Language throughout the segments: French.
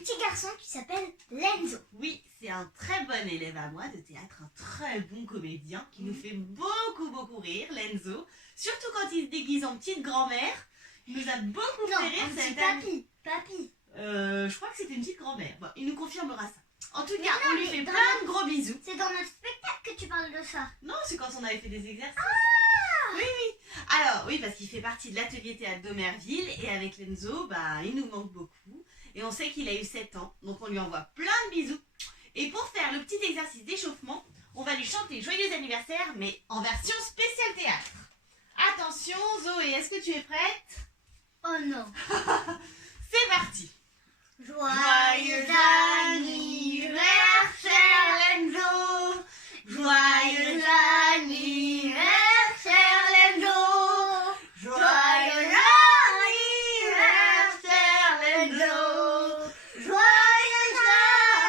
petit garçon qui s'appelle Lenzo. Oui, c'est un très bon élève à moi de théâtre, un très bon comédien qui nous fait beaucoup rire, Lenzo. Surtout quand il se déguise en petite grand-mère. Il nous a beaucoup fait rire cette année. Papy. Je crois que c'était une petite grand-mère. Bon, il nous confirmera ça. En tout cas, non, on lui fait plein de gros bisous. C'est dans notre spectacle que tu parles de ça. Non, c'est quand on avait fait des exercices. Oui. Alors, oui, parce qu'il fait partie de l'atelier théâtre d'Omerville et avec Lenzo, il nous manque beaucoup. Et on sait qu'il a eu 7 ans, donc on lui envoie plein de bisous. Et pour faire le petit exercice d'échauffement, on va lui chanter Joyeux anniversaire, mais en version spéciale théâtre. Attention, Zoé, est-ce que tu es prête? Oh non. C'est parti. Joyeux anniversaire Lenzo. Joyeux anniversaire Lenzo. Joyeux anniversaire Lenzo. Joyeux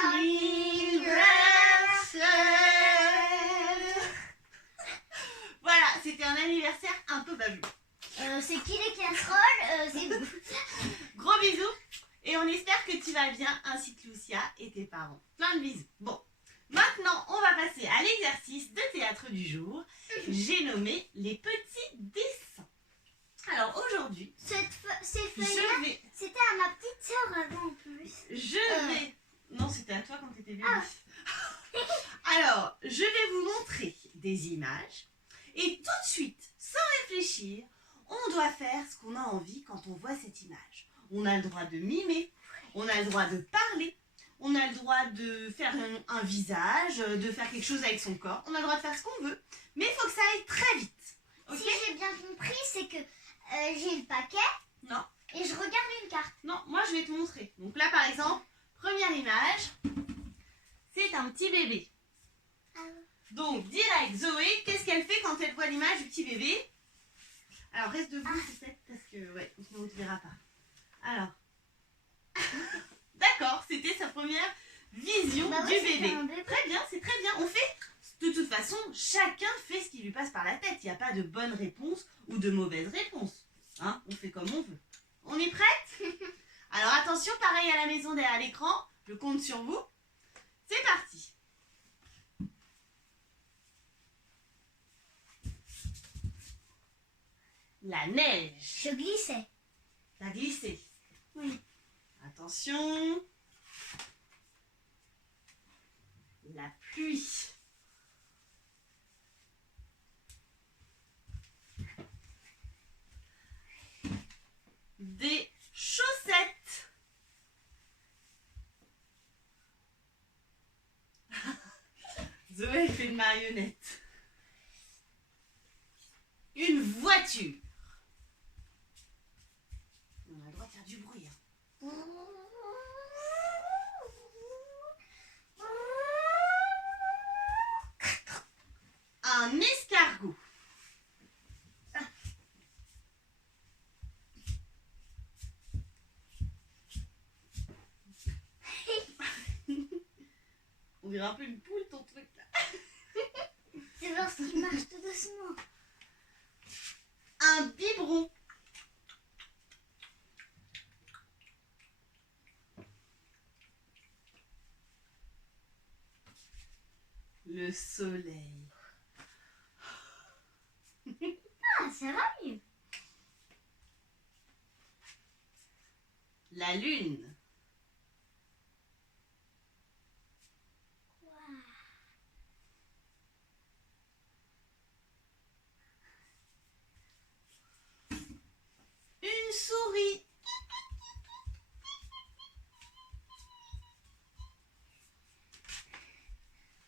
anniversaire. Voilà, c'était un anniversaire un peu baveux. C'est qui les casseroles? C'est vous. Gros bisous et on espère que tu vas bien ainsi que Lucia et tes parents. Plein de bisous. Bon, maintenant on va passer à l'exercice de théâtre du jour. J'ai nommé les petits dessins. Alors aujourd'hui, Ces je feuilles-là, vais... c'était à ma petite sœur avant en plus. Non, c'était à toi quand tu étais bébé. Alors, je vais vous montrer des images et tout de suite, sans réfléchir, on doit faire ce qu'on a envie quand on voit cette image. On a le droit de mimer, on a le droit de parler, on a le droit de faire un visage, de faire quelque chose avec son corps. On a le droit de faire ce qu'on veut, mais il faut que ça aille très vite. Ok? Si j'ai bien compris, c'est que j'ai le paquet Non, et je regarde une carte. non, moi je vais te montrer. Donc là par exemple, première image, c'est un petit bébé. Donc direct, Zoé, qu'est-ce qu'elle fait quand elle voit l'image du petit bébé? Alors reste debout peut-être parce que ouais, sinon on ne te verra pas. Alors, d'accord, c'était sa première vision du bébé. Très bien, c'est très bien. On fait, de toute façon, chacun fait ce qui lui passe par la tête. Il n'y a pas de bonne réponse ou de mauvaise réponse. Hein, on fait comme on veut. On est prête? Alors attention, pareil à la maison derrière l'écran, je compte sur vous. C'est parti. La neige. Je glissais. T'as glissé. Oui. Attention. La pluie. Des chaussettes. Zoé fait une marionnette. Une voiture. On a le droit de faire du bruit. Hein. Un escargot. On dirait un peu une poule ton truc là. C'est parce qu'il marche tout doucement. Un biberon. Le soleil. Ah, ça va mieux. La lune. Une souris.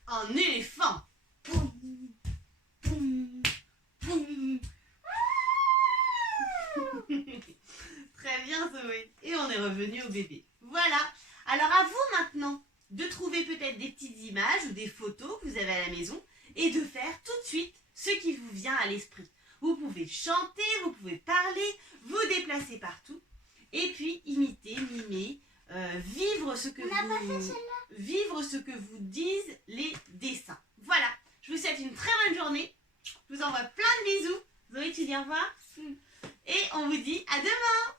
Un éléphant. Boum, boum, boum. Très bien Zoé. Et on est revenu au bébé. Voilà. Alors à vous maintenant de trouver peut-être des petites images ou des photos que vous avez à la maison et de faire tout de suite ce qui vous vient à l'esprit. Vous pouvez chanter, vous pouvez parler, vous déplacer partout et puis imiter, mimer, vivre ce que vous disent les dessins. Voilà. Je vous souhaite une très bonne journée. Je vous envoie plein de bisous. Zoé, tu dis au revoir? Et on vous dit à demain.